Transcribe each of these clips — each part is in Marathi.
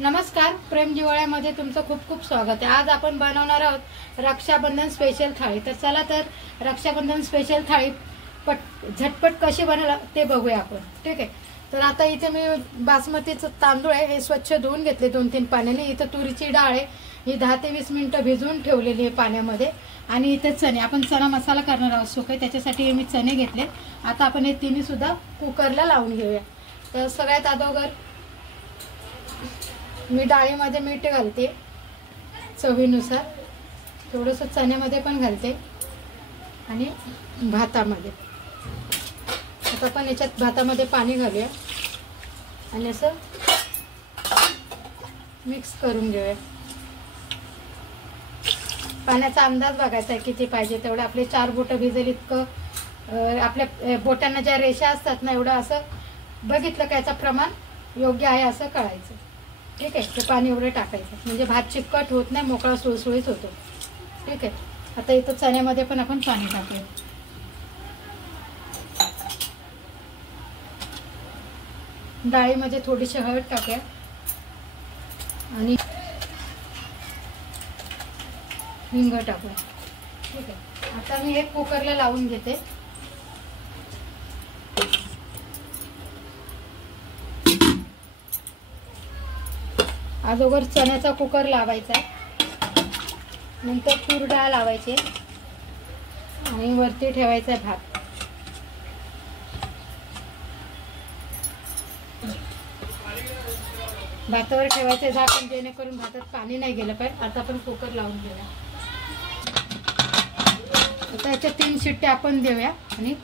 नमस्कार, प्रेम जिवाळ्यामध्ये तुमचं खूप खूप स्वागत आहे। आज आपण बनवणार आहोत रक्षाबंधन स्पेशल थाळी। तर चला तर रक्षाबंधन स्पेशल थाळी झटपट कशी बनवला ते बघूया आपण, ठीक आहे। तर आता इथे मी बासमतीचं तांदूळ आहे, हे स्वच्छ धुवून घेतले 2-3 पाण्याने। इथे तुरीची डाळ आहे, ही 10 ते 20 मिनिटं भिजवून ठेवलेली आहे पाण्यामध्ये। आणि इथे चणे, आपण चणा मसाला करणार आहोत सुके, त्याच्यासाठी मी चणे घेतले। आता आपण हे तिन्ही सुद्धा कुकरला लावून घेऊया। तर सगळ्यात अगोदर मी डाळीमध्ये मीठ घालते चवीनुसार, थोडंसं चण्यामध्ये पण घालते आणि भातामध्ये। आता आपण याच्यात भातामध्ये पाणी घालूया आणि असं मिक्स करून घेऊया। पाण्याचा अंदाज बघायचा आहे किती पाहिजे तेवढं। आपले 4 बोटं भिजेल इतकं, आपल्या बोटांना ज्या रेषा असतात ना, एवढं असं बघितलं का याचं प्रमाण योग्य आहे असं कळायचं, ठीक आहे। ते पाणी एवढं टाकायचं म्हणजे भात चिकट होत नाही, मोकळा सुळसुळीत होतो, ठीक आहे। आता इथं चण्यामध्ये पण आपण पाणी टाकूया। डाळीमध्ये थोडीशी हळद टाकूया आणि हिंग टाकूया, ठीक आहे। आता मी एक कुकरला लावून घेते। अगोदर चण्याचा कुकर लावायचा आहे, नंतर तूर डाळ लावायची आणि वरती ठेवायचा आहे भात। भातावर ठेवायचे झाकण, जेणेकरून भातात पाणी नाही गेलं पाहिजे। आता आपण कुकर लावून घेऊया। आता याच्या 3 शिट्ट्या आपण देऊया आणि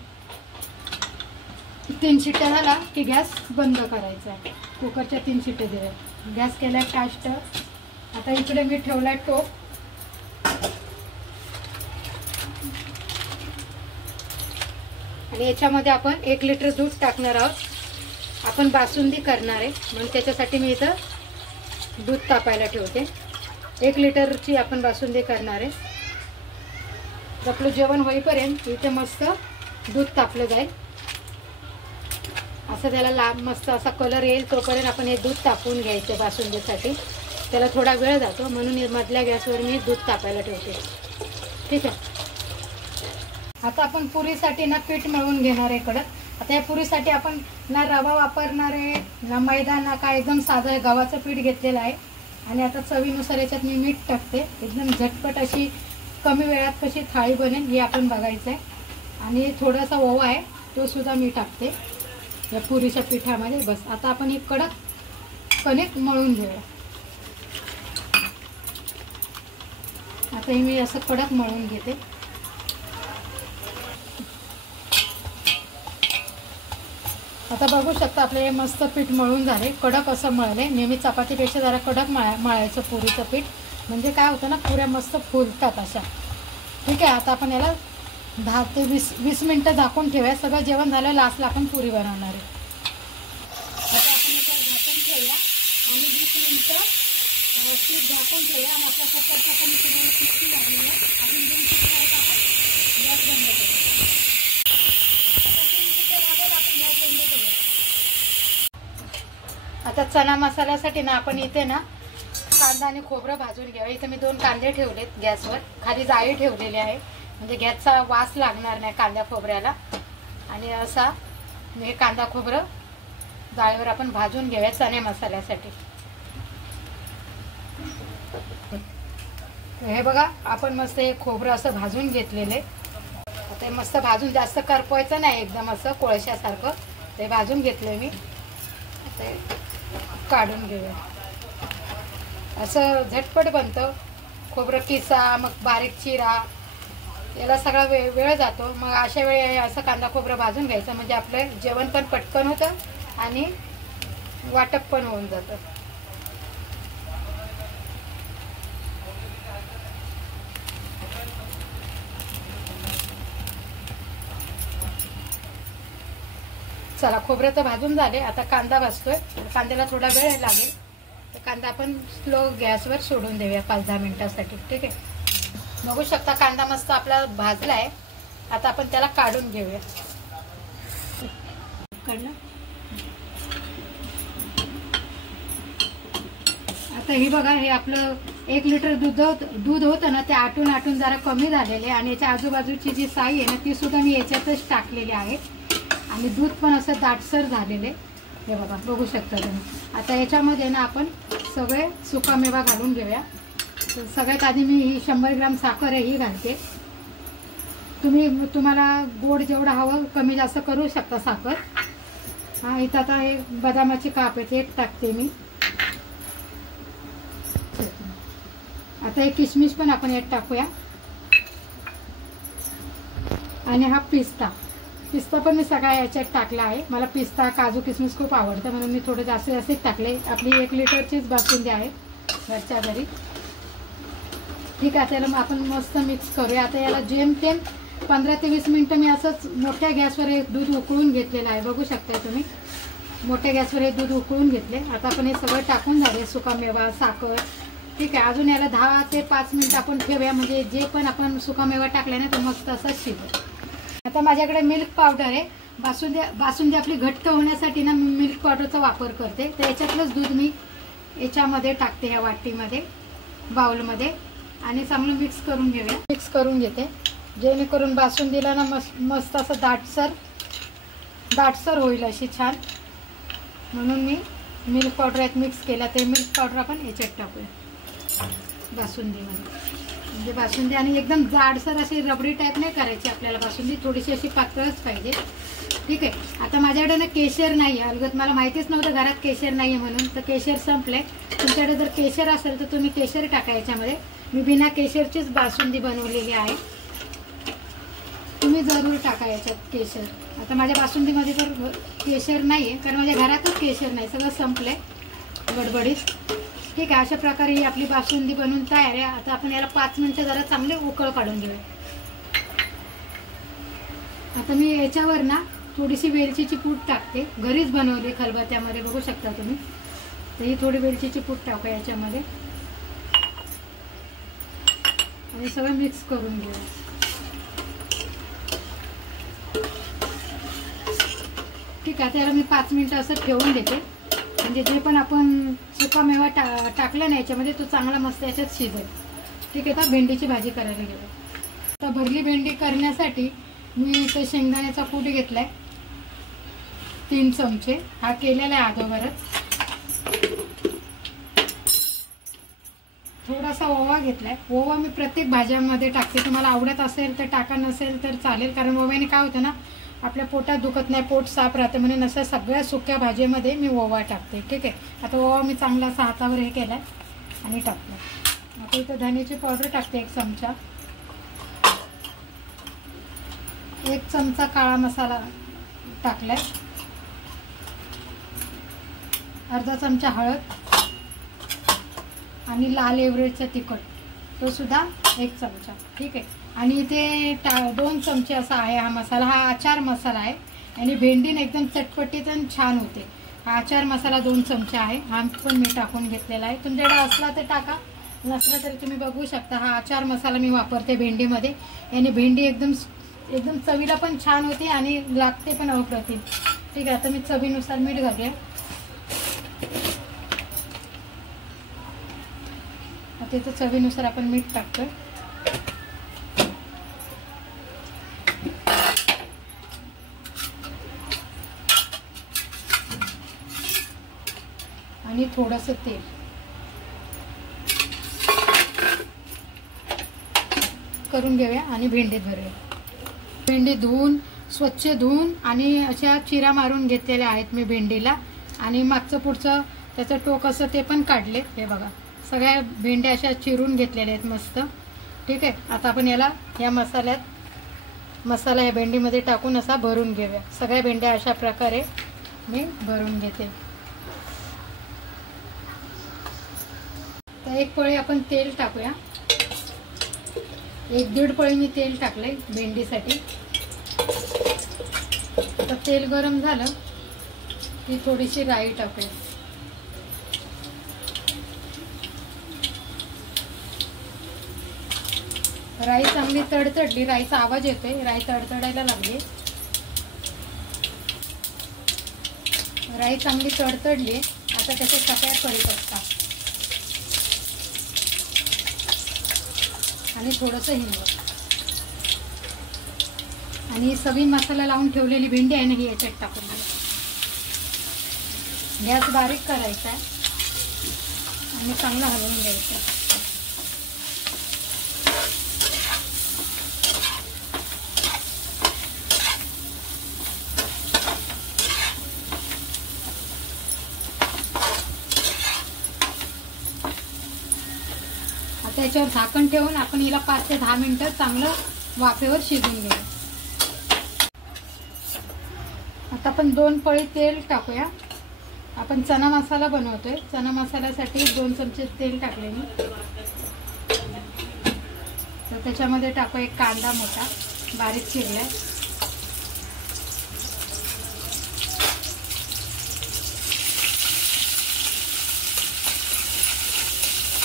3 शिट्ट्या झाला की गॅस बंद करायचा आहे। कुकरच्या 3 शिट्ट्या देऊया। गॅस केलाय फास्ट। आता इकडे मी ठेवलाय टोप आणि याच्यामध्ये आपण 1 लिटर दूध टाकणार आहोत। आपण बासुंदी करणार आहे म्हणून त्याच्यासाठी मी इथं दूध तापायला ठेवते। 1 लिटरची आपण बासुंदी करणार आहे। आपलं जेवण होईपर्यंत इथे मस्त दूध तापलं जाईल, असं त्याला मस्त असा कलर येईल तोपर्यंत आपण हे दूध तापवून घ्यायचं बासुंदीसाठी। त्याला थोडा वेळ जातो म्हणून मधल्या गॅसवर मी दूध तापायला ठेवते, ठीक आहे। आता आपण पुरीसाठी ना पीठ मळून घेणार आहे कडक। आता या पुरीसाठी आपण ना रवा वापरणार आहे ना मैदा ना काय, एकदम साधं आहे, गव्हाचं पीठ घेतलेलं आहे। आणि आता चवीनुसार याच्यात मी मीठ टाकते। एकदम झटपट अशी कमी वेळात कशी थाळी बनेल हे आपण बघायचं आहे। आणि थोडासा ओवा आहे तो सुद्धा मी टाकते या पुरीच्या पिठामध्ये। बस आता आपण एक कडक कणिक मळून घेऊया। आता हे मी असं कडक मळून घेते। आता बघू शकता आपले हे मस्त पीठ मळून झाले, कडक असं मळले। नेहमी चपातीपेक्षा जरा कडक मळायचं पुरीचं पीठ, म्हणजे काय होतं ना, पुऱ्या मस्त फुलतात अशा, ठीक आहे। आता आपण याला 10 ते 20 मिनिटं झाकून ठेवूया। सगळं जेवण झालं, लास्टला आपण पुरी बनवणार आहे। आता आपण याच्यावर झाकून ठेवूया आणि 20 मिनिटं पीठ झाकून ठेवूया। आणि आपल्या कुकरचा पण शिट्टी लागली आहे, अजून 2 शिट्टी आहेत, आपण गॅस बंद करूया। आता चना मसाल्यासाठी ना आपण इथे ना कांदा आणि खोबरं भाजून घ्यावं। इथे मी 2 कांदे ठेवलेत गॅसवर, खाली जाळी ठेवलेली आहे म्हणजे गॅसचा वास लागणार नाही कांद्या खोबऱ्याला। आणि असा हे कांदा खोबरं जाळीवर आपण भाजून घेऊया चणे मसाल्यासाठी। हे बघा आपण मस्त हे खोबरं असं भाजून घेतलेले। आता हे मस्त भाजून, जास्त करपवायचं नाही, एकदम असं कोळशासारखं ते भाजून घेतले मी। ते काढून घेऊया। असं झटपट बनतं खोबरं, किसा मग बारीक चिरा, याला सगळा वेळ जातो। मग अशा वेळी असं कांदा खोबरं भाजून घ्यायचं म्हणजे आपलं जेवण पण पटकन होतं आणि वाटप पण होऊन जातं। चला, खोबरं तर भाजून झाले, आता कांदा भाजतोय। कांद्याला थोडा वेळ लागेल, तर कांदा आपण स्लो गॅसवर सोडून देऊया 5-10 मिनिटांसाठी, ठीक आहे। बघू शकता कांदा मस्त आपला भाजला आहे। आता आपण त्याला काढून घेऊया। काढला आता ही बघा, हे आपलं 1 लिटर दूध होतं ना, ते आटून आटून जरा कमी झालेले आणि याच्या आजूबाजूची जी साई आहे ना ती सुद्धा मी याच्यातच टाकलेली आहे आणि दूध पण असं दाटसर झालेले. हे बघा, बघू शकता तुम्ही. आता याच्यामध्ये ना आपण सगळे सुकामेवा घालून घेऊया. तर सगळ्यात आधी मी ही 100 ग्राम साखर आहे ही घालते. तुम्हाला गोड जेवढं हवं कमी जास्त करू शकता साखर. हा, इथं आता हे बदामाची काप आहे ते टाकते मी. आता हे किशमिश पण आपण यात टाकूया आणि हा पिस्ता पण मी सगळा याच्यात टाकला आहे. मला पिस्ता, काजू, किशमिश खूप आवडतं म्हणून मी थोडं जास्त जास्तच टाकले. आपली 1 लिटरचीच बासुंदी आहे घरच्या घरी. ठीक आहे, त्याला आपण मस्त मिक्स करूया. आता याला जेमतेम 15 ते 20 मिनिटं मी असंच मोठ्या गॅसवर हे दूध उकळून घेतलेलं आहे. बघू शकता तुम्ही, मोठ्या गॅसवर हे दूध उकळून घेतले. आता आपण हे सगळं टाकून झाले, सुकामेवा, साखर. ठीक आहे, अजून याला 10 ते 5 मिनिटं आपण ठेवूया, म्हणजे जे पण आपण सुकामेवा टाकला ना तो मस्त असा शिजेल. आता माझ्याकडे मिल्क पावडर आहे. बासुंदी आपली घट्ट होण्यासाठी ना मी मिल्क पावडरचा वापर करते. तर याच्यातलंच दूध मी याच्यामध्ये टाकते, या वाटीमध्ये, बाउलमध्ये, आणि चांगलं मिक्स करून घेऊया. मिक्स करून घेते जेणेकरून बासुंदीला ना मस्त असं दाटसर होईल अशी छान. म्हणून मी मिल्क पावडर यात मिक्स केला. ते मिल्क पावडर आपण याच्यात टाकूया बासुंदीमध्ये. म्हणजे बासुंदी आणि एकदम जाडसर अशी रबडी टाईप नाही करायची आपल्याला. बासुंदी थोडीशी अशी पातळच पाहिजे. ठीक आहे, आता माझ्याकडे ना केशर नाही आहे. अलगत मला माहितीच नव्हतं घरात केशर नाही आहे म्हणून. तर केशर संपले. तुमच्याकडे जर केशर असेल तर तुम्ही केशर टाका याच्यामध्ये. मी बिना केशरचीच बासुंदी बनवलेली आहे. तुम्ही जरूर टाका याच्यात केशर. आता माझ्या बासुंदीमध्ये तर केशर नाही आहे कारण माझ्या घरातच केशर नाही, सगळं संपलं आहे गडबडीत. ठीक आहे, अशा प्रकारे ही आपली बासुंदी बनवून तयार आहे. आता आपण याला 5 मिनिटं जरा चांगले उकळ काढून घेऊया. आता मी याच्यावर ना थोडीशी वेलचीची पूड टाकते. घरीच बनवली खलबत्त्यामध्ये, बघू शकता तुम्ही. तर ही थोडी वेलचीची पूड टाकू याच्यामध्ये आणि सगळं मिक्स करून घेऊया. ठीक आहे, त्याला मी 5 मिनिटं असं ठेवून देते. म्हणजे जे पण आपण सुकामेवा टाकला ना याच्यामध्ये तो चांगला मस्त याच्यात शिजेल. ठीक आहे, आता भेंडीची भाजी करायला घेऊया. आता भरली भेंडी करण्यासाठी मी इथे शेंगदाण्याचा कूट घेतलाय 3 चमचे. हा केलेला आहे अगोदरच. थोडासा ओवा घेतलाय. ओवा मी प्रत्येक भाज्यांमध्ये टाकते. तुम्हाला आवडत असेल तर टाका, नसेल तर चालेल. कारण ओव्याने काय होतं ना, आपल्या पोटात दुखत नाही, पोट साफ राहते म्हणून अशा सगळ्या सुक्या भाजीमध्ये मी ओवा टाकते. ठीक आहे, आता ओवा मी चांगला असा हातावर हे केलाय आणि टाकला. आता इथं धण्याची पावडर टाकते 1 चमचा. 1 चमचा काळा मसाला टाकलाय. अर्धा चमचा हळद आणि लाल एव्हरेजचं तिखट तो सुद्धा 1 चमचा. ठीक आहे, आणि इथे 2 चमचे असा आहे हा मसाला. हा आचार मसाला आहे आणि भेंडीने एकदम चटपटीत आणि छान होते. हा आचार मसाला 2 चमचे आहे. हा पण मी टाकून घेतलेला आहे. तुमच्याकडे असला तर टाका, नसला तरी तुम्ही बघू शकता. हा आचार मसाला मी वापरते भेंडीमध्ये. याने भेंडी एकदम चवीला पण छान होते आणि लागते पण अप्रतिम. ठीक आहे, आता मी चवीनुसार मीठ घालूया. आता इथं चवीनुसार आपण मीठ टाकतोय. आणि थोडंसं तेल. करून घेऊया आणि भेंडीत भरूया. भेंडी स्वच्छ धुवून आणि अशा चिरा मारून घेतलेल्या आहेत मी भेंडीला. आणि मागचं पुढचं त्याचं टोक असं ते पण काढले. हे बघा, सगळ्या भेंड्या अशा चिरून घेतलेल्या आहेत मस्त. ठीक आहे, आता आपण याला या मसाला या भेंडीमध्ये टाकून असा भरून घेऊया. सगळ्या भेंड्या अशा प्रकारे मी भरून घेते. तर 1 पळी आपण तेल टाकूया. 1-1.5 पळी मी तेल टाकलंय भेंडीसाठी. आता तेल गरम झालं की थोडीशी राई टाकूया. राई चांगली तडतडली. राईचा आवाज येतोय, राई तडतडायला लागली. राई चांगली तडतडली. आता त्याच्यात टाकूया कढीपत्ता. आणि थोडंसं हिंग आणि सवीन मसाला लावून ठेवलेली भेंडी आहे ना ही याच्यात टाकून द्या. गॅस बारीक करायचा आहे आणि चांगला हलवून घ्यायचा. आता याच्यावर झाकण ठेवून आपण हिला 5 ते 10 मिनिटं चांगलं वाफेवर शिजून घेऊ. आता आपण 2 पळी तेल टाकूया. आपण चना मसाला बनवतोय. चना मसाल्यासाठी 2 चमचे तेल टाकले मी. तर त्याच्यामध्ये टाकू एक कांदा मोठा बारीक चिरलाय.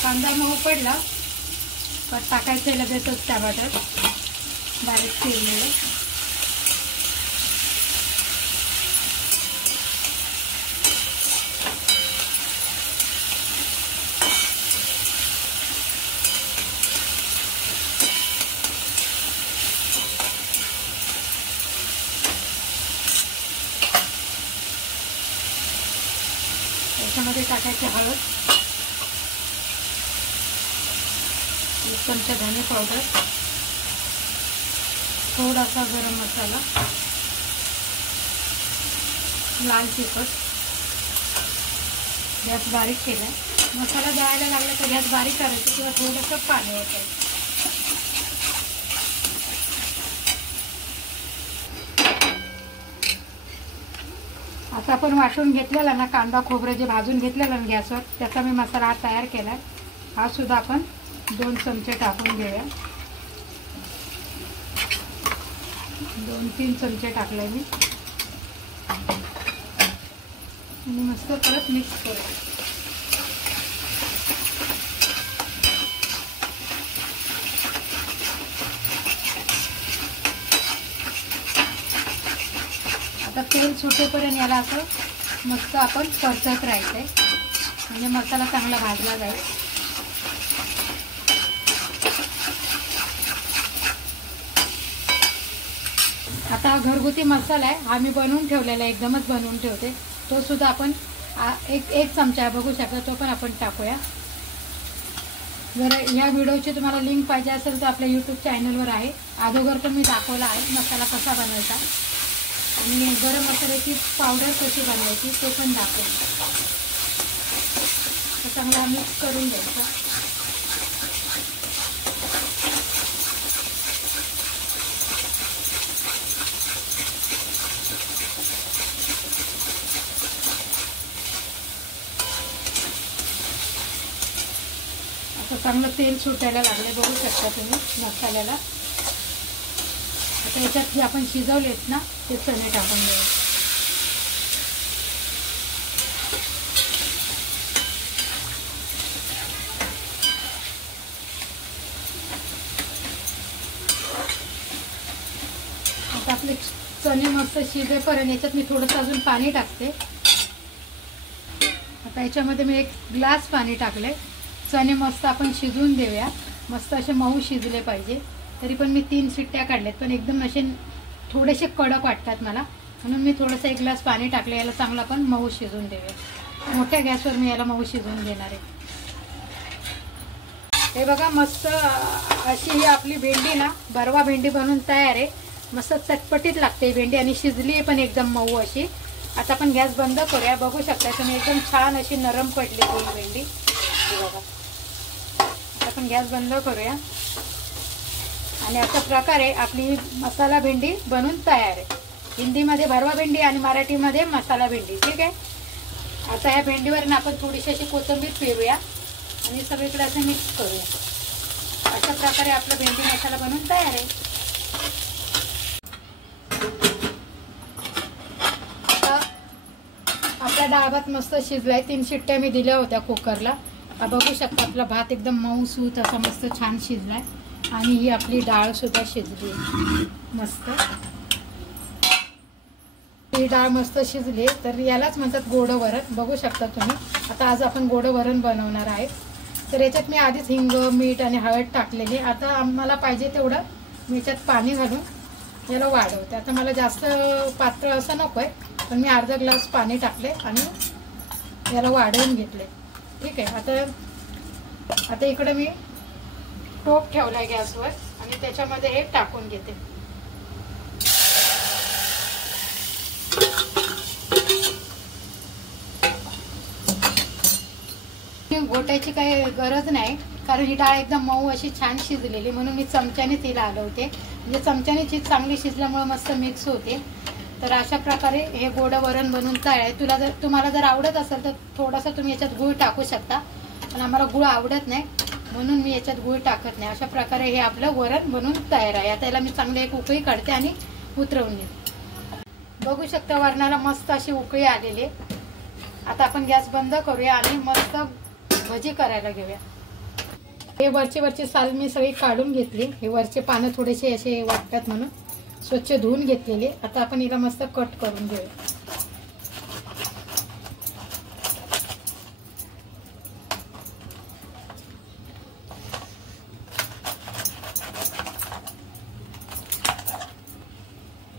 कांदा मऊ पडला तर टाकायचं लगेचच टमाटर बारीक चिरलेलं. त्याच्यामध्ये टाकायचे हळद, 1 चमचा धने पावडर, थोडासा गरम मसाला, लाल तिखट. गॅस बारीक केला. मसाला जळायला लागला तर गॅस बारीक करायचं किंवा थोडंसं पाणी ओतायचं. आता आपण वाटून घेतलेला ना कांदा खोबरं जे भाजून घेतलेलं ना गॅसवर त्याचा मी मसाला हा तयार केला. हा सुद्धा आपण 2 चमचे टाकून घेऊया. 2-3 चमचे टाकले मी आणि मस्त परत मिक्स करूया. आता तेल सुटेपर्यंत याला असं मस्त आपण परतत राहायचंय म्हणजे मसाला चांगला भाजला जाईल. आता हा घरगुती मसाला आहे. हा मी बनवून ठेवलेला आहे. एकदमच बनवून ठेवते. तो सुद्धा आपण एक चमचा बघू शकता तो पण आपण टाकूया. जर या व्हिडिओची तुम्हाला लिंक पाहिजे असेल तर आपल्या यूट्यूब चॅनलवर आहे. अगोदर पण मी दाखवला आहे मसाला कसा बनवायचा आणि गरम मसाल्याची पावडर कशी बनवायची ते पण दाखवलं. चांगला मिक्स करून द्यायचा. आता चांगलं तेल सुटायला लागले बघू शकता तुम्ही मसाल्याला. आता याच्यात जे आपण शिजवलेत ना ते चणे टाकून द्यायचे. आता आपले चणे मस्त शिजेपर्यंत याच्यात मी थोडंसं अजून पाणी टाकते. आता याच्यामध्ये मी 1 ग्लास पाणी टाकले. चणे मस्त आपण शिजवून देऊया. मस्त असे मऊ शिजले पाहिजे. तरी पण मी 3 शिट्ट्या काढल्यात पण एकदम असे थोडेसे कडक वाटतात मला म्हणून मी थोडंसं 1 ग्लास पाणी टाकले. याला चांगला पण मऊ शिजवून देऊया. मोठ्या गॅसवर मी याला मऊ शिजवून देणार आहे. हे बघा मस्त अशी ही आपली भेंडी ना बरवा भेंडी बनवून तयार आहे. मस्त चटपटीत लागते भेंडी आणि शिजली पण एकदम मऊ अशी. आता आपण गॅस बंद करूया. बघू शकता तुम्ही एकदम छान अशी नरम पडली ही भेंडी. हे बघा आपण गॅस बंद करूया आणि अशा प्रकारे आपली मसाला भेंडी बनून तयार आहे. हिंदीमध्ये भरवा भेंडी आणि मराठीमध्ये मसाला भेंडी. ठीक आहे. आता या भेंडीवर ना आपण थोडीशी अशी कोथिंबीर पेरूया आणि सगळीकडे असं मिक्स करूया. अशा प्रकारे आपला भेंडी मसाला बनवून तयार आहे. आता आपला डाळ भात मस्त शिजलाय. 3 शिट्ट्या मी दिल्या होत्या कुकरला. बघू शकता आपला भात एकदम मऊसूत असा मस्त छान शिजलाय आणि ही आपली डाळ सुद्धा शिजली मस्त. ही डाळ मस्त शिजली तर यालाच म्हणतात गोड वरण. बघू शकता तुम्ही. आता आज आपण गोड वरण बनवणार आहे. तर याच्यात मी आधीच हिंग, मीठ आणि हळद टाकलेली. आता आम्हाला पाहिजे तेवढं मी याच्यात पाणी घालून याला वाढवते. आता मला जास्त पातळ असं नको आहे, पण मी अर्धा ग्लास पाणी टाकले आणि याला वाढवून घेतले. ठीक आहे. आता इकडे मी टोप ठेवलाय गॅसवर आणि त्याच्यामध्ये हे टाकून घेते. घोटायची काही गरज नाही, कारण ही डाळ एकदम मऊ अशी छान शिजलेली, म्हणून मी चमच्याने तिला हलवते. म्हणजे चमच्याने चीज चांगली शिजल्यामुळे मस्त मिक्स होते. तर अशा प्रकारे हे गोड वरण बनवून तयार आहे. तुम्हाला जर आवडत असेल तर थोडासा तुम्ही याच्यात गूळ टाकू शकता, पण आम्हाला गूळ आवडत नाही म्हणून मी याच्यात गूळ टाकत नाही. अशा प्रकारे हे आपलं वरण बनवून तयार आहे. आता याला मी चांगली एक उकळी काढते आणि उतरवून घेते. बघू शकता वरणाला मस्त अशी उकळी आलेली. आता आपण गॅस बंद करूया आणि मस्त भजी करायला घेऊया. हे वरची साल मी सगळी काढून घेतली. हे वरचे पानं थोडेसे असे वाटतात म्हणून स्वच्छ धुवून घेतलेली. आता आपण हिला मस्त कट करून घेऊया.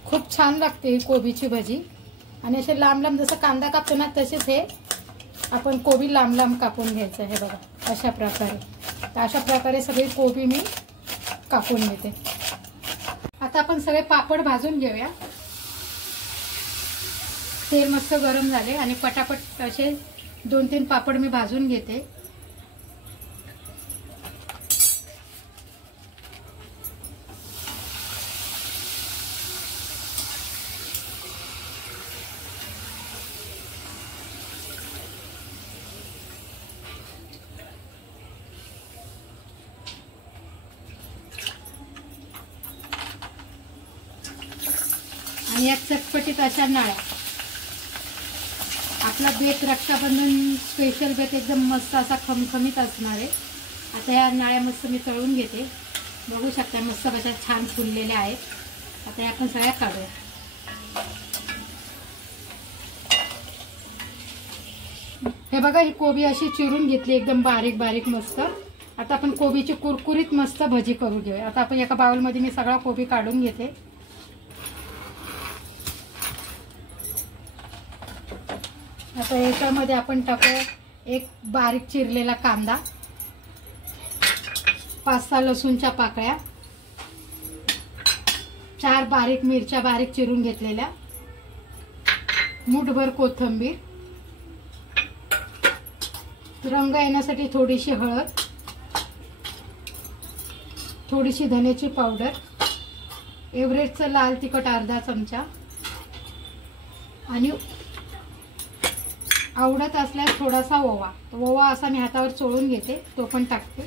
खूप छान लागते कोबीची भजी. आणि असे लांब लांब जसं कांदा कापतो ना तसेच हे आपण कोबी लांब लांब कापून घ्यायचं. हे बघा अशा प्रकारे. तर अशा प्रकारे सगळी कोबी मी कापून घेते. आता आपण सगळे पापड भाजून घेऊया. तेल मस्त गरम झाले आणि पटापट असे 2-3 पापड मी भाजून घेते. आणि या चटपटीत अशा नाळ्या. आपला बेत रक्षाबंधन स्पेशल बेत एकदम मस्त असा खमखमीत असणार आहे. आता या नाळ्या मस्त मी तळून घेते. बघू शकता मस्त कशा छान फुललेल्या आहेत. आता या आपण सगळ्या काढूया. हे बघा ही कोबी अशी चिरून घेतली एकदम बारीक बारीक मस्त. आता आपण कोबीची कुरकुरीत मस्त भजी करू घेऊया. आता आपण एका बाउलमध्ये मी सगळा कोबी काढून घेते. आता याच्यामध्ये आपण टाकू एक बारीक चिरलेला कांदा, 5-6 लसूणच्या पाकळ्या, 4 बारीक मिरच्या बारीक चिरून घेतलेल्या, मूठभर कोथिंबीर, रंग येण्यासाठी थोडीशी हळद, थोडीशी धन्याची पावडर, एव्हरेस्टचं लाल तिखट अर्धा चमचा आणि आवडत असल्यास थोडासा ओवा. ओवा असा मी हातावर चोळून घेते, तो पण टाकते.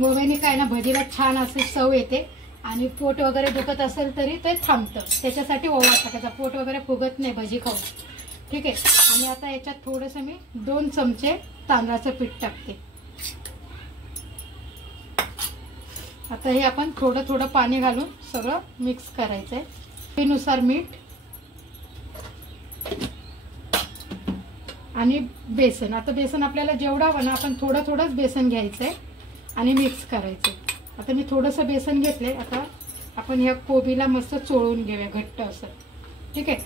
ओव्याने काय ना भजीला छान असे चव येते आणि पोट वगैरे दुखत असेल तरी ते थांबतं. त्याच्यासाठी ओवा टाकायचा, पोट वगैरे फुगत नाही भजी खाऊन. ठीक आहे. आणि आता याच्यात थोडंसं मी 2 चमचे तांदळाचं पीठ टाकते. आता हे आपण थोडं थोडं पाणी घालून सगळं मिक्स करायचंय. चवीनुसार मीठ आणि बेसन. आता बेसन आपल्याला जेवढा हवं ना आपण थोडं थोडंच बेसन घ्यायचंय आणि मिक्स करायचंय. आता मी थोडंसं बेसन घेतलंय. आता आपण ह्या कोबीला मस्त चोळून घेऊया घट्ट असं. ठीक आहे.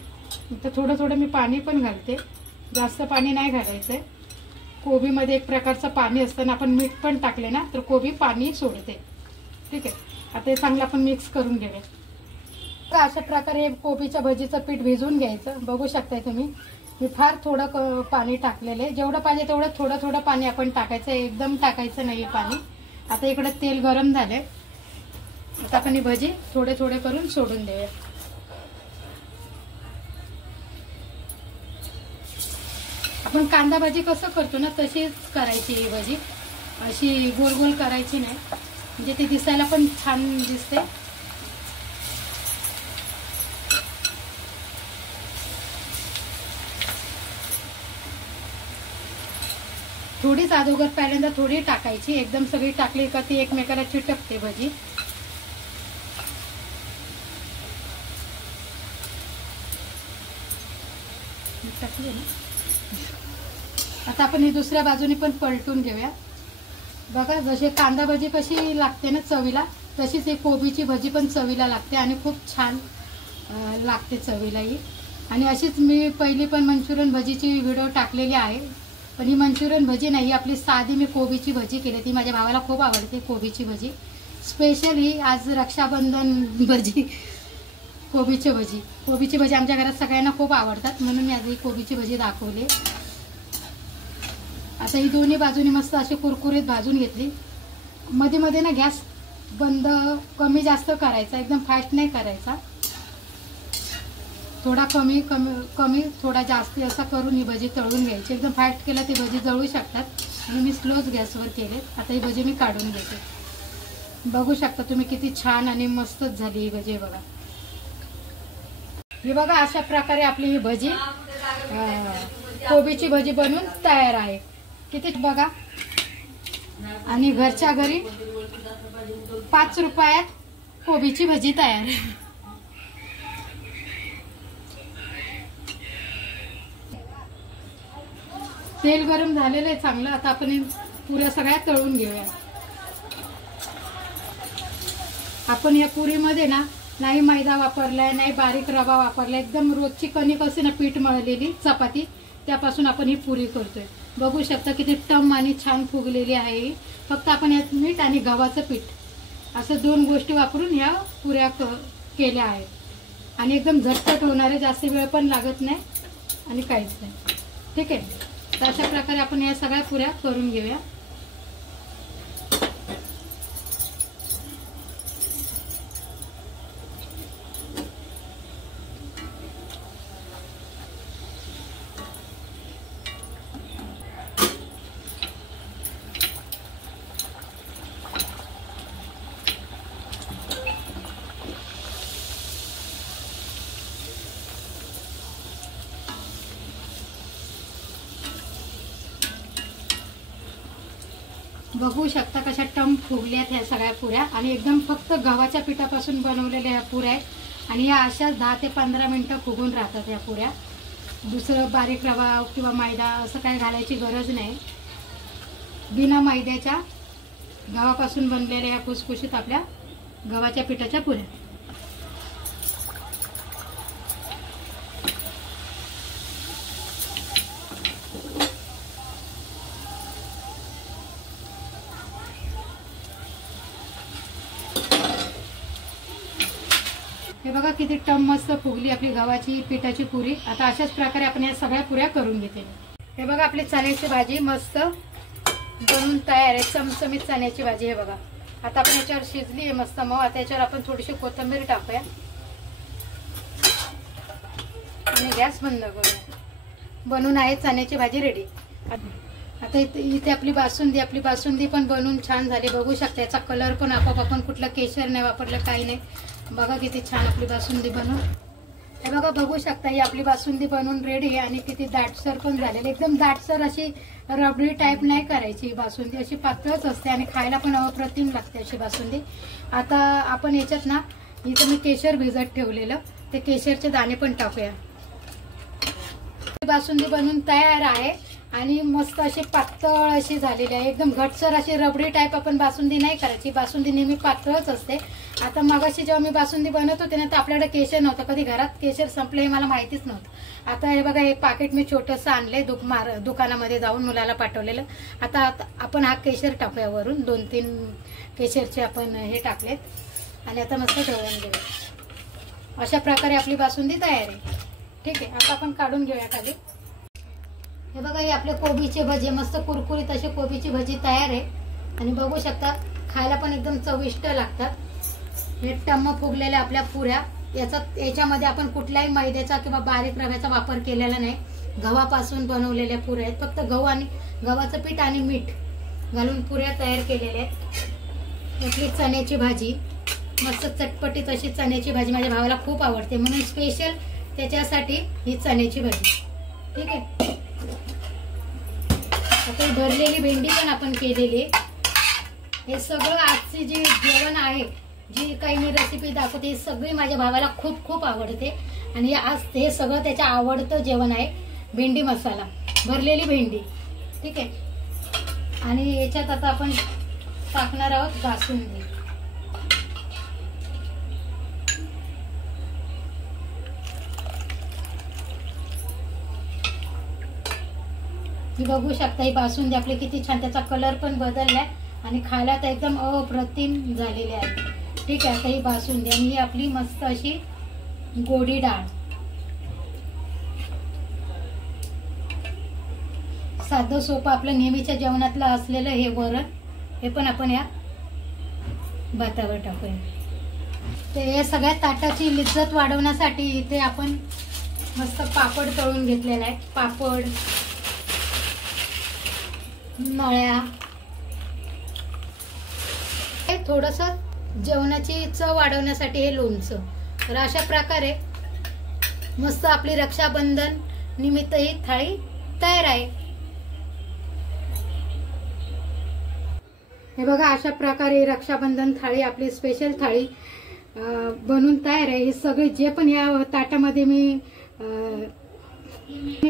आता थोडं थोडं मी पाणी पण घालते, जास्त पाणी नाही घालायचंय. कोबीमध्ये एक प्रकारचं पाणी असतं ना, आपण मीठ पण टाकले ना तर कोबी पाणी सोडते. ठीक आहे. आता हे चांगलं आपण मिक्स करून घेऊया. तर अशा प्रकारे कोबीच्या भजीचं पीठ भिजवून घ्यायचं. बघू शकताय तुम्ही मी फार थोडं पाणी टाकलेलं आहे. जेवढं पाहिजे तेवढं थोडं थोडं पाणी आपण टाकायचं, एकदम टाकायचं नाही पाणी. आता इकडे तेल गरम झालंय. आता आपण ही भजी थोडे थोडे करून सोडून देऊया. आपण कांदा भाजी कसं करतो ना तशीच करायची ही भजी. अशी गोल गोल करायची नाही, म्हणजे ती दिसायला पण छान दिसते. थोडीच अगोदर पहिल्यांदा थोडी टाकायची, एकदम सगळी टाकली का ती एकमेकाला चिटकते भजी. टाकली ना. आता आपण ही दुसऱ्या बाजूने पण पलटून घेऊया. बघा जसे कांदा भजी कशी लागते ना चवीला, तशीच ही कोबीची भजी पण चवीला लागते आणि खूप छान लागते चवीला ही. आणि अशीच मी पहिली पण मंचुरियन भजीची व्हिडिओ टाकलेली आहे, पण ही मंचुरियन भजी नाही, आपली साधी मी कोबीची भजी केली. ती माझ्या भावाला खूप आवडते कोबीची भजी. स्पेशल ही आज रक्षाबंधन भजी, कोबीची भजी आमच्या घरात सगळ्यांना खूप आवडतात, म्हणून मी आज ही कोबीची भजी दाखवली. आता ही दोन्ही बाजूनी मस्त अशी कुरकुरीत भाजून घेतली. मध्ये मध्ये ना गॅस बंद कमी जास्त करायचा, एकदम फास्ट नाही करायचा, थोडा कमी कमी कमी थोडा जास्त असा करून ही भजी तळून घ्यायची. एकदम फास्ट केला ती भजी जळू शकतात आणि मी स्लोच गॅसवर केले. आता ही भजी मी काढून घेते. बघू शकता तुम्ही किती छान आणि मस्तच झाली ही भजी. बघा ही बघा अशा प्रकारे आपली ही भजी कोबीची भजी बनवून तयार आहे. किती बघा, आणि घरच्या घरी 5 रुपयात कोबीची भजी तयार. तेल गरम झालेलं आहे चांगलं. आता आपण पुऱ्या सगळ्या तळून घेऊया. आपण या पुरीमध्ये ना नाही मैदा वापरलाय, नाही बारीक रवा वापरलाय, एकदम रोजची कणिक असते ना पीठ मळलेली चपाती, त्यापासून आपण ही पुरी करतोय. बघू शकता किती टम आणि छान फुगलेली आहे. फक्त आपण यात मीठ आणि गव्हाचं पीठ असं 2 गोष्टी वापरून ह्या पुऱ्या केल्या आहेत आणि एकदम झटपट होणारे, जास्त वेळ पण लागत नाही आणि काहीच नाही. ठीक आहे, तर अशा प्रकारे आपण या सगळ्या पुऱ्या करून घेऊया. बघू शकता कशा टम फुगल्यात ह्या सगळ्या पुऱ्या आणि एकदम फक्त गव्हाच्या पिठापासून बनवलेल्या ह्या पुऱ्या आहेत आणि या अशा 10 ते 15 मिनिटं फुगून राहतात ह्या पुऱ्या. दुसरं बारीक रवा किंवा मैदा असं काय घालायची गरज नाही. बिना मैद्याच्या गव्हापासून बनलेल्या या खुसखुशीत आपल्या गव्हाच्या पिठाच्या पुऱ्या. हे बघा किती टम मस्त फुगली आपली गव्हाची पिठाची पुरी. आता अशाच प्रकारे आपण या सगळ्या पुऱ्या करून घेते. हे बघा आपली चण्याची भाजी मस्त बनवून तयार आहे, चमचमीत चण्याची भाजी. हे बघा आता आपण याच्यावर शिजली आहे मस्त मऊ. आता याच्यावर आपण थोडीशी कोथिंबीर टाकूया आणि गॅस बंद करूया. बनून आहे चण्याची भाजी रेडी. आता इथे आपली बासुंदी पण बनवून छान झाली. बघू शकता याचा कलर पण आपोआप, आपण कुठलं केशर नाही वापरलं, काही नाही. बघा किती छान आपली बासुंदी बनवून. हे बघा बघू शकता ही आपली बासुंदी बनवून रेडी आहे आणि किती दाटसर पण झालेली. एकदम दाटसर अशी रबडी टाईप नाही करायची बासुंदी, अशी पातळच असते आणि खायला पण अप्रतिम लागते अशी बासुंदी. आता आपण याच्यात ना इथं मी केशर भिजत ठेवलेलं, ते केशरचे दाणे पण टाकूया. बासुंदी बनवून तयार आहे आणि मस्त अशी पातळ अशी झालेली आहे. एकदम घटसर अशी रबडी टाईप आपण बासुंदी नाही करायची, बासुंदी नेहमी पातळच असते. आता मगाशी जेव्हा मी बासुंदी बनवत होते ना तर आपल्याकडे केशर नव्हतं, कधी घरात केशर संपले हे मला माहितीच नव्हतं. आता हे बघा हे पाकिट मी छोटंसं आणलंय दुकानामध्ये जाऊन मुलाला पाठवलेलं. आता आपण हा केशर टाकूया वरून, 2-3 केशरचे आपण हे टाकलेत आणि आता मस्त ढवळून घेऊया. अशा प्रकारे आपली बासुंदी तयार आहे. ठीक आहे, आता आपण काढून घेऊया खाली. हे बघा हे आपले कोबीचे भजी मस्त कुरकुरीत अशी कोबीची भजी तयार आहे आणि बघू शकता खायला पण एकदम चविष्ट लागतात. हे टम्म फुगलेल्या आपल्या पुऱ्या, याच्यामध्ये आपण कुठल्याही मैद्याचा किंवा बारीक रव्याचा वापर केलेला नाही. गव्हापासून बनवलेल्या पुऱ्या आहेत. फक्त गहू आणि गव्हाचं पीठ आणि मीठ घालून पुऱ्या तयार केलेल्या आहेत. आपली चण्याची भाजी मस्त चटपटीत अशी चण्याची भाजी माझ्या भावाला खूप आवडते, म्हणून स्पेशल त्याच्यासाठी ही चण्याची भाजी. ठीक आहे, आता भरलेली भेंडी पण आपण केलेली. हे सगळं आजचे जे जेवण आहे, जी काही मी रेसिपी दाखवते, ही सगळी माझ्या भावाला खूप खूप आवडते आणि आज हे सगळं त्याच्या आवडतं जेवण आहे. भेंडी मसाला, भरलेली भेंडी. ठीक आहे, आणि याच्यात आता आपण टाकणार आहोत बासुंदी. बघू शकता ही बासुंदी आपली किती छान, त्याचा कलर पण बदललाय आणि खायला तर एकदम अप्रतिम झालेली आहे. ठीक आहे, आता ही बासुंदी आणि ही आपली मस्त अशी गोडी डाळ. साधं सोपं आपलं नेहमीच्या जेवणातलं असलेलं हे वरण, हे पण आपण या भातावर टाकूया. तर या सगळ्या ताटाची लिज्जत वाढवण्यासाठी इथे आपण मस्त पापड तळून घेतलेला आहे. पापड, नळ्या, हे थोडंसं जेवणाची चव वाढवण्यासाठी हे लोणचं. तर अशा प्रकारे मस्त आपली रक्षाबंधन निमित्त ही थाळी तयार आहे. हे बघा, अशा प्रकारे रक्षाबंधन थाळी, आपली स्पेशल थाळी बनून तयार आहे. हे सगळे जे पण या ताटामध्ये मी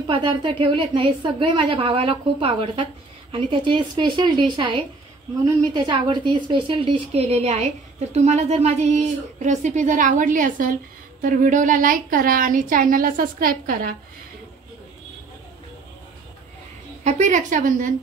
पदार्थ ठेवलेत ना, हे सगळे माझ्या भावाला खूप आवडतात आणि त्याची स्पेशल डिश आहे, म्हणून मी त्याच्या आवडती स्पेशल डिश केलेली आहे. तर तुम्हाला जर माझी ही रेसिपी जर आवडली असेल तर व्हिडिओला लाईक करा आणि चॅनलला सबस्क्राईब करा. हॅपी रक्षाबंधन.